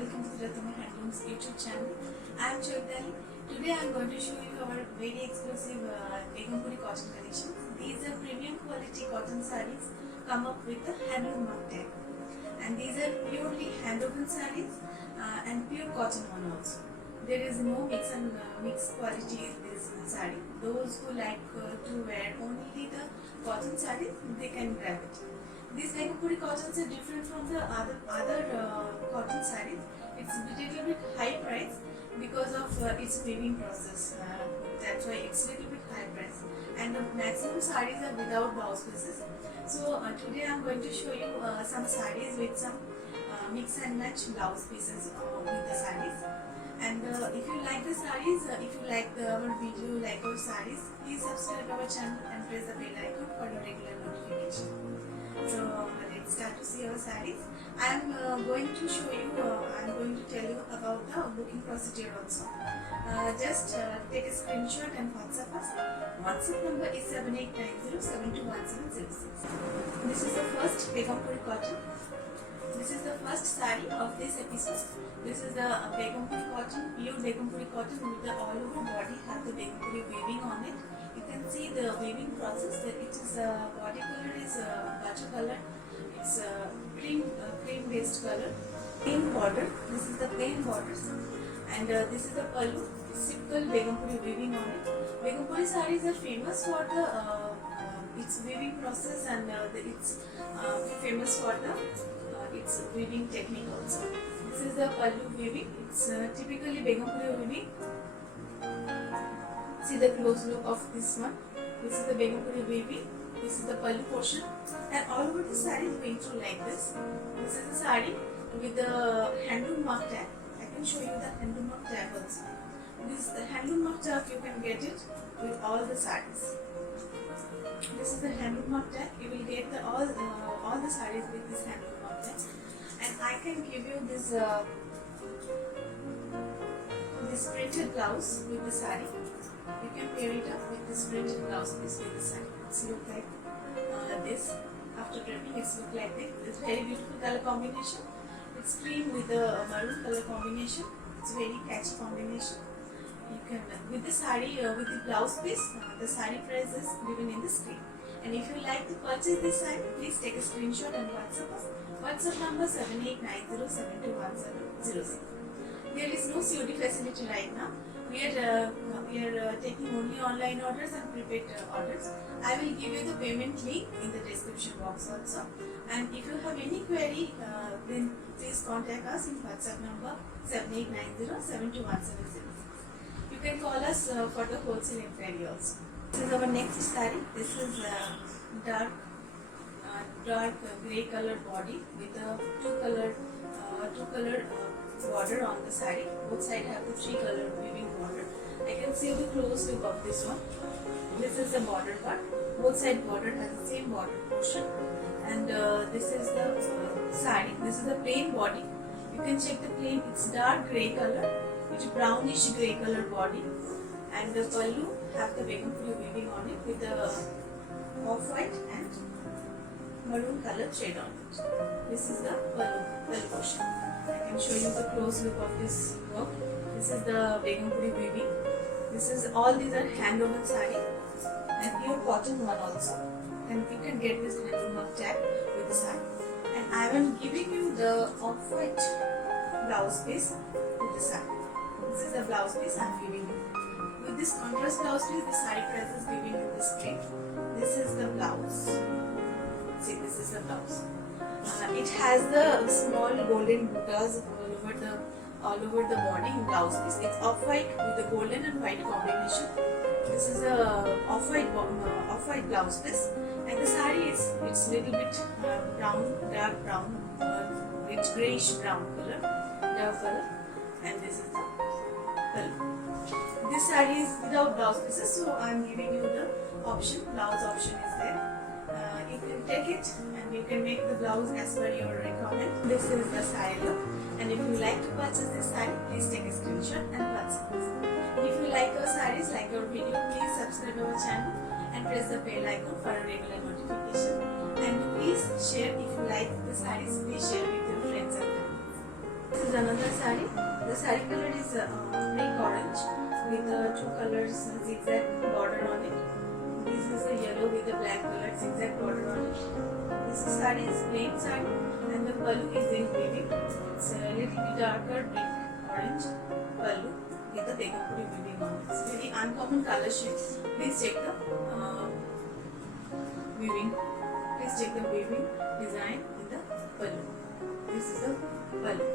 welcome to Ratama Handlooms YouTube channel. I am Chaitali. Today I am going to show you our very exclusive Begumpuri cotton collection. These are premium quality cotton sarees come up with a handloom mark tag. And these are purely hand-woven sarees and pure cotton one also. There is no mix quality in this saree. Those who like to wear only the cotton sarees, they can grab it. These Begumpuri cottons are different from the other cotton sarees. It's a little bit high price because of its weaving process. That's why it's a little bit high price. And the maximum sarees are without blouse pieces. So today I'm going to show you some sarees with some mix and match blouse pieces with the sarees. And if you like the sarees, if you like our video, like our sarees, please subscribe our channel and press the bell icon for your regular notification. So let's start to see our sarees. I am going to show you, I am going to tell you about the booking procedure also. Just take a screenshot and WhatsApp us. WhatsApp number is 7890721706. This is the first Begumpuri cotton. This is the first saree of this episode. This is the Begumpuri cotton, pure Begumpuri cotton with the all over body have the Begumpuri weaving on it. You can see the weaving process. That it is body color is butter color. It's cream based color. Plain border. This is the plain borders, and this is the pallu. Simple Begumpuri weaving on it. Begumpuri sarees are famous for the its weaving process, and it's famous for the its weaving technique also. This is the pallu weaving. It's typically Begumpuri weaving. See the close look of this one. This is the Begumpuri weaving. This is the pallu portion, and all over the saree is going through like this. This is the saree with the handloom mark tag. I can show you the handloom mark tag also. This the handloom mark tag, you can get it with all the sarees. This is the handloom mark tag. You will get the all the sarees with this handloom mark tag. And I can give you this this printed blouse with the saree. You can pair it up with this printed blouse piece with the saree. It's look like this. After draping, it's look like this. It's very beautiful color combination. It's cream with the maroon color combination. It's very catchy combination. You can with the saree with the blouse piece. The saree price is given in the screen. And if you like to purchase this saree, please take a screenshot and WhatsApp us. WhatsApp number 7890721706. There is no COD facility right now. We are taking only online orders and prepaid orders. I will give you the payment link in the description box also. And if you have any query, then please contact us in WhatsApp number 7890721706. You can call us for the wholesale inquiry also. This is our next saree. This is dark grey colored body with a two color border on the saree. Both sides have the three color weaving border. I can see the close look of this one. This is the border part. Both side border has the same border portion. And this is the saree. This is the plain body. You can check the plain. It's dark grey color. It's brownish grey color body. And the pallu have the Begumpuri weaving on it with the off-white and maroon color shade on it. This is the pallu portion. I can show you the close look of this work. This is the Begumpuri weaving. These are hand woven saree and pure cotton one also. And you can get this handloom mark tag with the saree. And I am giving you the off-white blouse piece with the saree. This is the blouse piece I am giving you. With this contrast blouse piece, the saree price is given in the screen. This is the blouse. See, this is the blouse. It has the small golden buttas all over the body in blouse piece. It's off-white with the golden and white combination. This is a off-white blouse piece, and the saree it's little bit brown, dark brown, it's grayish brown color, dark color, and this is the color. This saree is without blouse pieces, so I am giving you the option. Blouse option is there. You can take it and you can make the blouse as per your requirement. This is the saree look, and if you like to purchase this saree, please take a screenshot and WhatsApp us. If you like our sarees, like our video, please subscribe our channel and press the bell icon for a regular notification. And please share if you like the sarees. Please share with your friends and family. This is is another sari. The sari color is brick orange with two colors zigzag border on it. This is the yellow with the black color zigzag border on it. This sari is plain sari and the pallu is in weaving. It's a little bit darker brick orange pallu with the Begumpuri weaving on it. It's very uncommon color shade. Please check the weaving. Please check the weaving design in the pallu. This is the pallu.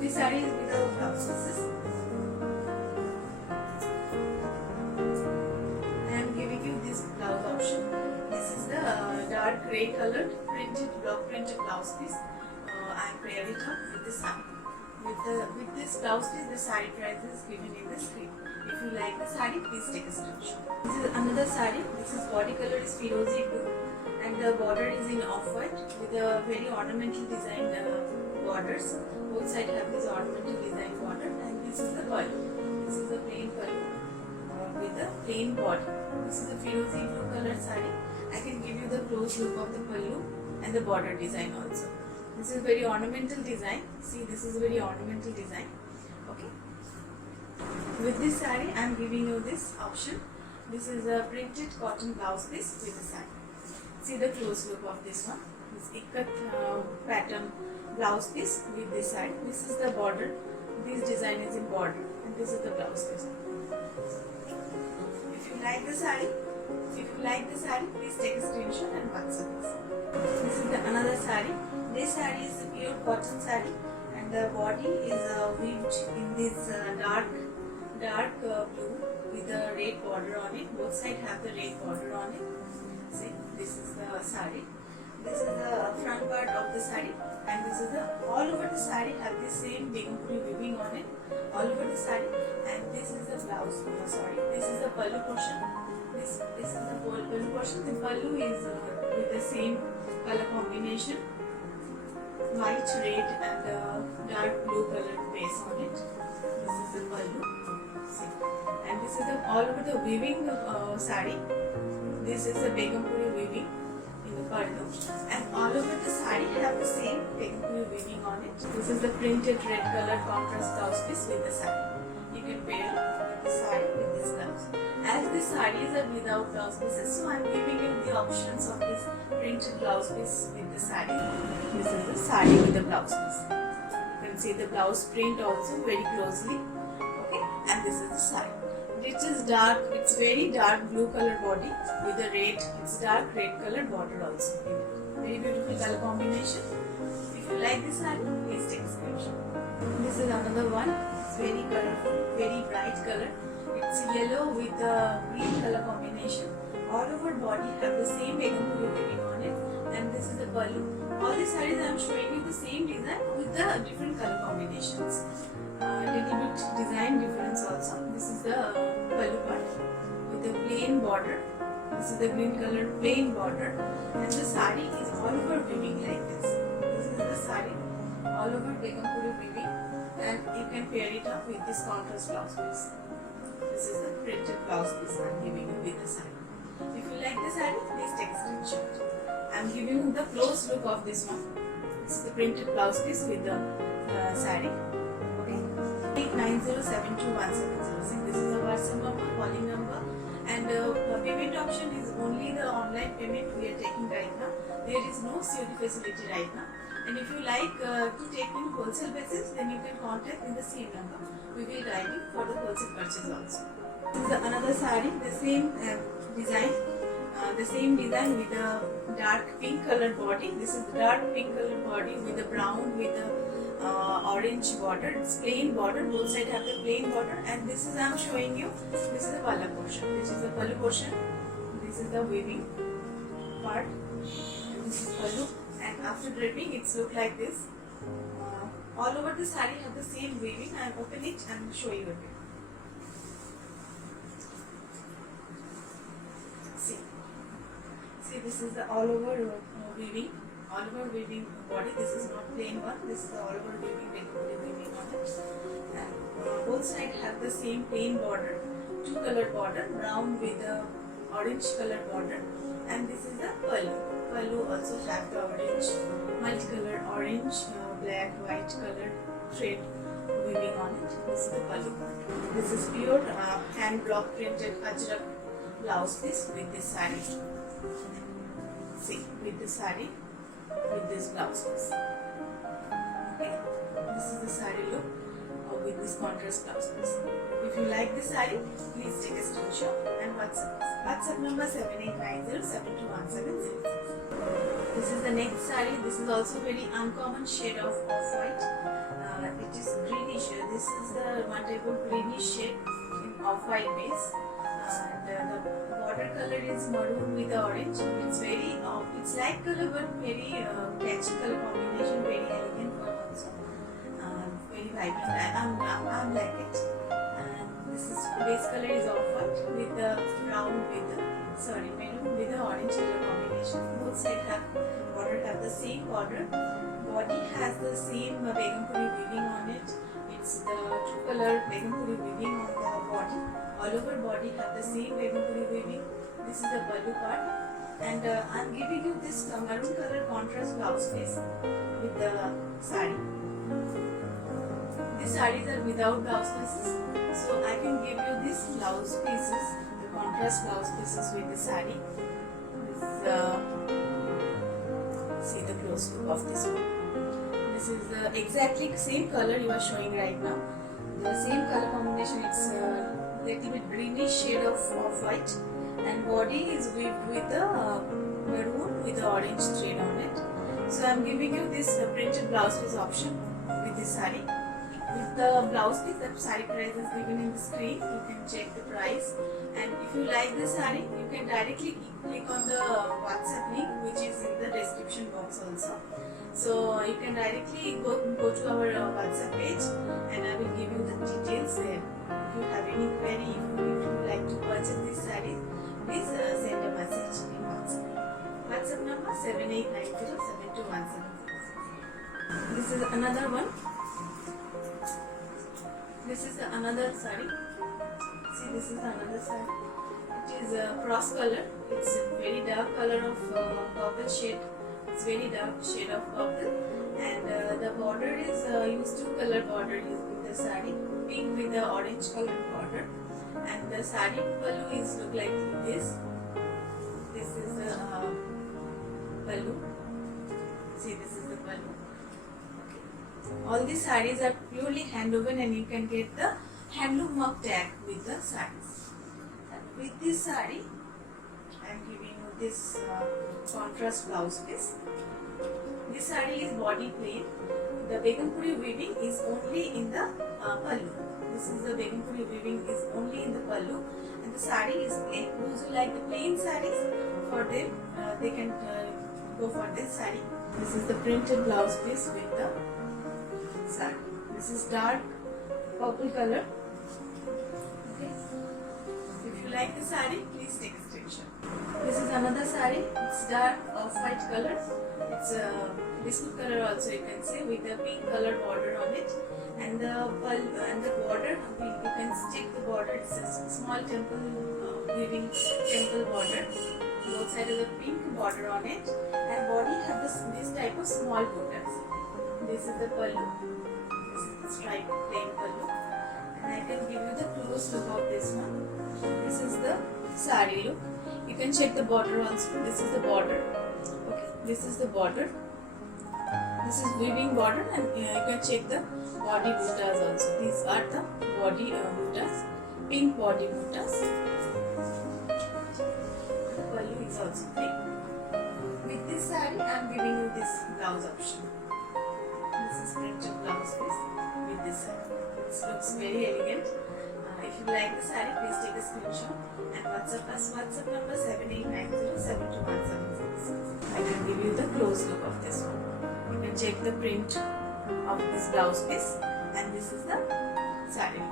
This sari is without blouse pieces. I am giving you this blouse option. This is the dark grey colored printed block printed blouse piece. I am paired it up with the sari. With this blouse piece, the sari price is given in the screen. If you like the sari, please take a screenshot. This is another sari. This is body color is firozi blue, and the border is in off-white with a very ornamental designed borders. Both sides have this ornamental design border, and this is the pallu. This is a plain pallu with a plain body. This is a firozi blue color sari. I can give you the close look of the pallu and the border design also. This is very ornamental design. See, this is very ornamental design. Okay. With this sari, I am giving you this option. This is a printed cotton blouse piece with the sari. See the close look of this one. This ikat pattern blouse piece with this side. This is the border. This design is in border, and this is the blouse piece. If you like the sari, please take a screenshot and WhatsApp this. This is another sari. This sari is a pure cotton sari, and the body is weaved in this dark blue with a red border on it. Both sides have the red border on it. See, this is the sari. This is the front part of the sari, and this is the all over the sari have the same Begumpuri weaving on it. All over the sari, and this is the blouse. This is the pallu portion. This is the pallu portion. The pallu is with the same color combination, white, red, and dark blue colored base on it. This is the pallu. See, and this is the all over the weaving sari. This is the Begumpuri weaving in the pallu, and all over the sari have the same Begumpuri weaving on it. This is the printed red color contrast blouse piece with the sari. You can pair the sari with this blouse. As the saris are without blouse pieces, so I am giving you the options of this printed blouse piece with the sari. This is the sari with the blouse piece. You can see the blouse print also very closely. Okay, and this is the sari. It is dark, it's very dark blue color body with a red, it's dark red color border also. Very beautiful color combination. If you like this sari, please take a screenshot. This is another one. It's very colorful, very bright color. It's yellow with a green color combination. All over body have the same Begumpuri weaving on it, and this is the pallu. All these saris I am showing you the same design with the different color combinations. Little bit design difference also. This is the pallu part with the plain border. This is the green color plain border, and the sari is all over weaving like this. This is the sari all over Begumpuri weaving, and you can pair it up with this contrast blouse piece. This is the printed blouse piece I am giving you with the sari. If you like the sari, please take a screenshot. I am giving you the close look of this one. This is the printed blouse piece with the sari. 90721706. This is a WhatsApp number, calling number, and payment option is only the online payment we are taking right now. There is no COD facility right now. And if you like to take in wholesale basis, then you can contact in the same number. We will guide you for the wholesale purchase also. This is another sari, the same design. The same design with a dark pink colored body. This is the dark pink colored body with the brown with the orange border. It's plain border. Both sides have the plain border. And this is I am showing you. This is the pallu portion. This is the pallu portion. This is the weaving part. And this is pallu. And after draping, it's look like this. All over the sari have the same weaving. I will open it and show you again. See, this is the all over weaving, all over weaving body. This is not plain one. This is the all over weaving, Begumpuri weaving on it. And both sides have the same plain border, two colored border, brown with the orange colored border. And this is the pallu. Pallu also have the orange, multicolored orange, black, white colored thread weaving on it. This is the pallu part. This is pure hand block printed ajrak blouse piece with this saree. See, with the saree, with this blouse piece. Okay, this is the saree look with this contrast blouse piece. If you like the saree, please take a screenshot and WhatsApp us. WhatsApp number 7890721706. This is the next saree. This is also very uncommon shade of off-white. It is greenish. This is the one type of greenish shade in off-white base. And the border color is maroon with the orange. It's very, it's light color but very catchy color combination. Very elegant one also. Very vibrant. I like it. And this is base color is off-white with the brown with the maroon with the orange color combination. Both sides have the same border. Body has the same Begumpuri weaving on it. It's the two color Begumpuri weaving on the body. All over body have the same Begumpuri weaving. This is the pallu part. And I'm giving you this maroon color contrast blouse piece with the saree. These sarees are without blouse pieces, so I can give you these blouse pieces, the contrast blouse pieces with the saree. See the close look of this one. This is exactly same color you are showing right now. The same color combination. It's little bit greenish shade of white, and body is weaved with the maroon with the orange thread on it. So I am giving you this printed blouse piece option with this saree. With the blouse piece, the saree price is given in the screen. You can check the price, and if you like the saree, you can directly click on the WhatsApp link, which is in the description box also. So you can directly go to our WhatsApp page, and I will give you the details there. If you have any query, if you like to purchase this saree, please send a message in WhatsApp. WhatsApp number 7890721706. This is another one. This is another saree. See, this is another saree. It is a cross color. It's a very dark color of purple shade. It's very dark shade of purple, and the border is used to color border used in the saree, pink with the orange color border, and the saree pallu is look like this. This is the pallu. See, this is the pallu. All these sarees are purely hand woven, and you can get the handloom mark tag with the sarees. And with this saree, I am giving you this contrast blouse piece. This saree is body plain. The Begumpuri weaving is only in the pallu. This is the Begumpuri weaving is only in the pallu, and the saree is plain. Those who like the plain sarees, for them they can go for this saree. This is the printed blouse piece with the saree. This is dark purple color. Okay. If you like the saree, please take a screenshot. This is another saree. It's dark off-white color. It's a biscuit color also, you can say, with a pink color border on it. And the border, you can check the border. It's a small temple weaving temple border. Both sides have a pink border on it, and body have this type of small borders. This is the pallu. This is the striped plain pallu, and I can give you the close look of this one. This is the saree look. You can check the border also. This is the border. Okay, this is the border. This is weaving border, and you can check the body buttas also. These are the body buttas, pink body buttas. The pallu is also pink. With this saree, I am giving you this blouse option. This is printed blouse piece with this saree. This looks very elegant. If you like the saree, please take a screenshot and WhatsApp us. WhatsApp number 7890721706. I can give you the close look of this one. You can check the print of this blouse piece, and this is the saree.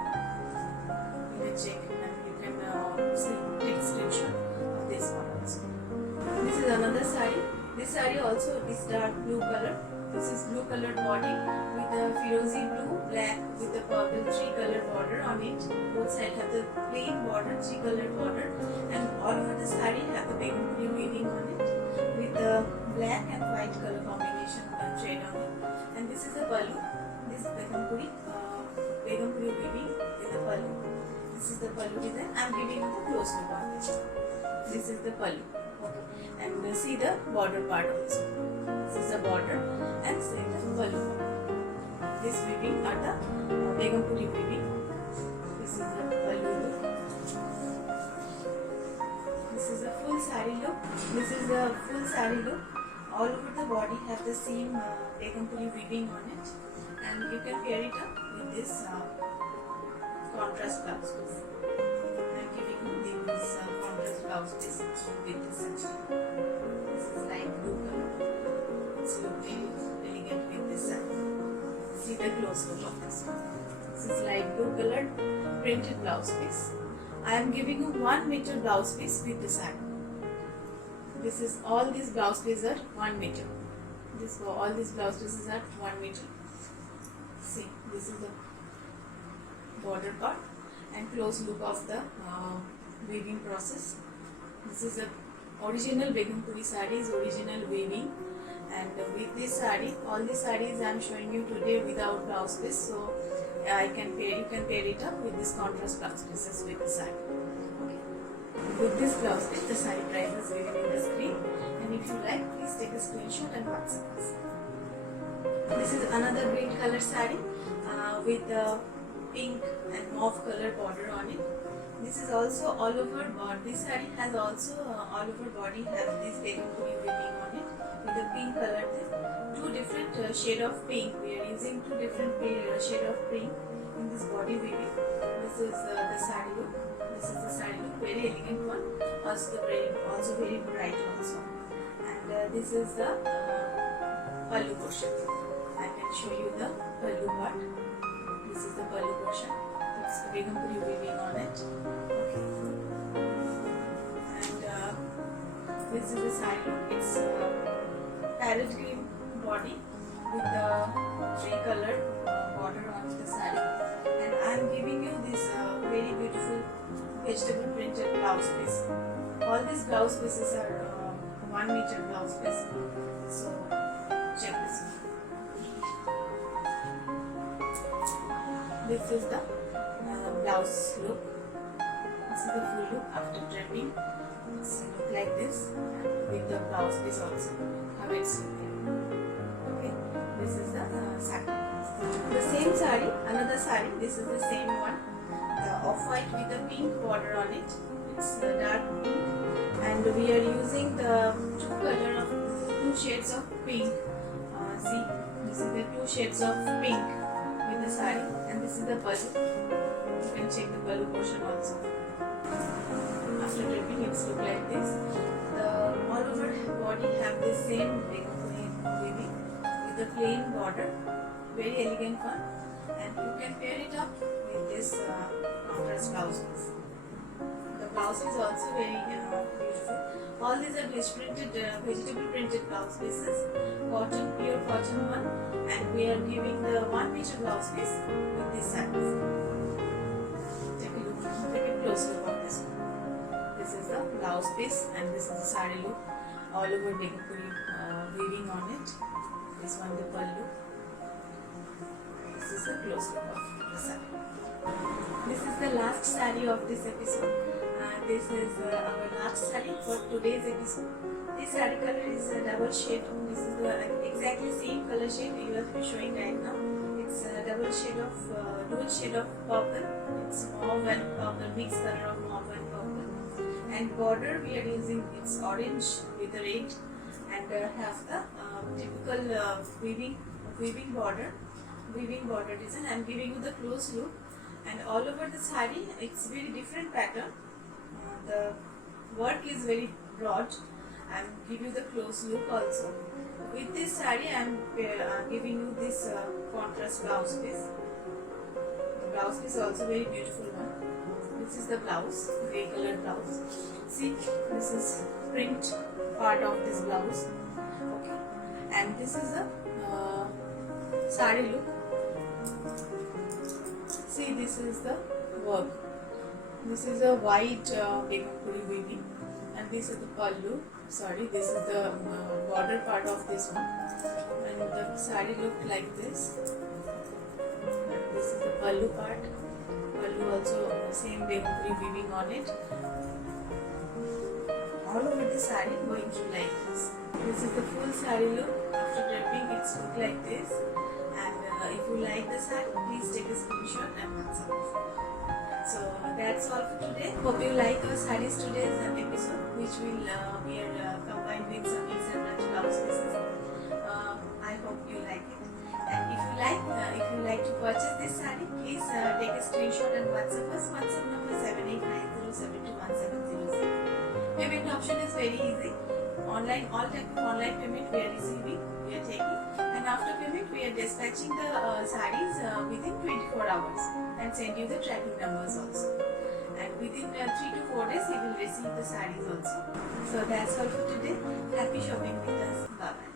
You can check, and you can take a screenshot of this one also. This is another saree. This saree also is dark blue color. This is blue colored body with a firozi blue, black with a purple 3-color border on it. Both sides have the plain border, 3-colored border, and all over the saree have the Begumpuri weaving on it with the black and white color combination thread on it. And this is the pallu. This is the Begum Puri weaving in the pallu. This is the pallu design. I am giving you the close look of it. This is the pallu. Okay. And see the border part also. This is the border and see the pallu. This weaving are the Begum Puri weaving. This is the pallu look. This is the full saree look. This is the full saree look. All over the body have the same Begum Puri weaving on it, and you can pair it up with this contrast blouse piece. I am giving you this contrast blouse piece with this. This is light blue color. It's very elegant with this. See the close look of this one. This is light blue colored printed blouse piece. I am giving you 1 meter blouse piece with this saree. This is all these blouse pieces are 1 meter. All these blouse pieces are 1 meter. See, this is the border part and close look of the weaving process. This is the original Begum Puri sarees, original weaving, and with this saree, all these sarees I am showing you today without blouse piece. So you can pair it up with this contrast blouse pieces with the saree. With this blouse piece, the saree price is given in the screen, and if you like, please take a screenshot and WhatsApp us. This is another green color saree with the pink and mauve color border on it. This is also all over body. This saree has also all over body has this Begum Puri weaving on it with the pink color. Two different shade of pink. We are using two different shade of pink in this body weaving. This is the saree look. This is the saree look, very elegant one. Also very bright also. And this is the pallu portion. I can show you the pallu part. This is the pallu portion. It's Begum Puri weaving on it. Okay. And this is the saree look. It's parrot green body with the three colored border on the saree. And I am giving you this very beautiful vegetable printed blouse piece. All these blouse pieces are 1 meter blouse piece. So check this one. This is the blouse look. This is the full look after draping. It's look like this, and with the blouse piece also. How it's here. Okay. This is the saree. The same saree, another saree. This is the same one. Off-white with the pink border on it. It's dark pink, and we are using the two shades of pink. See, this is the two shades of pink with the saree, and this is the pallu. You can check the pallu portion also. After dripping, it's look like this. The all over body have the same Begum Puri weaving with the plain border, very elegant one, and you can pair it up with this contrast blouse piece. The blouse is also very beautiful. All these are vegetable printed blouse pieces, cotton, pure cotton one, and we are giving the 1 meter blouse piece with this sarees. Take a close look of this one. This is the blouse piece, and this is the saree look. All over Begum Puri weaving on it. This one the pallu. This is the close look of the saree. This is the last saree of this episode. This is our last saree for today's episode. This saree color is a double shade. This is the exactly same color shade you are showing right now. It's a double shade of dual shade of purple. It's mauve and purple, mixed color of mauve and purple. And border we are using it's orange with the red, and have the typical weaving border design. I'm giving you the close look, and all over the saree it's very different pattern. The work is very broad. I'm giving you the close look also. With this saree, I'm giving you this contrast blouse piece. The blouse piece is also very beautiful one. This is the blouse, grey color blouse. See, this is print part of this blouse. Okay, and this is the saree look. See, this is the work. This is a white Begum Puri weaving, and this is the pallu. Sorry, this is the border part of this one, and the saree look like this. pallu part. Pallu also same Behukri weaving on it. All over the saree going to like this. This is the full saree look. After draping, it's look like this. And if you like the saree, please take a screenshot and WhatsApp us. So that's all for today. Hope you like our sarees today's episode, which will we are combined with some mix and match blouse pieces. I hope you like it. And if you like to purchase this saree, please take a screenshot and WhatsApp us. WhatsApp number 7890721700. Payment option is very easy. Online, all type of online payment we are receiving, we are taking, and after payment we are dispatching the sarees within 24 hours and send you the tracking numbers also. And within 3 to 4 days you will receive the sarees also. So that's all for today. Happy shopping with us. Bye bye.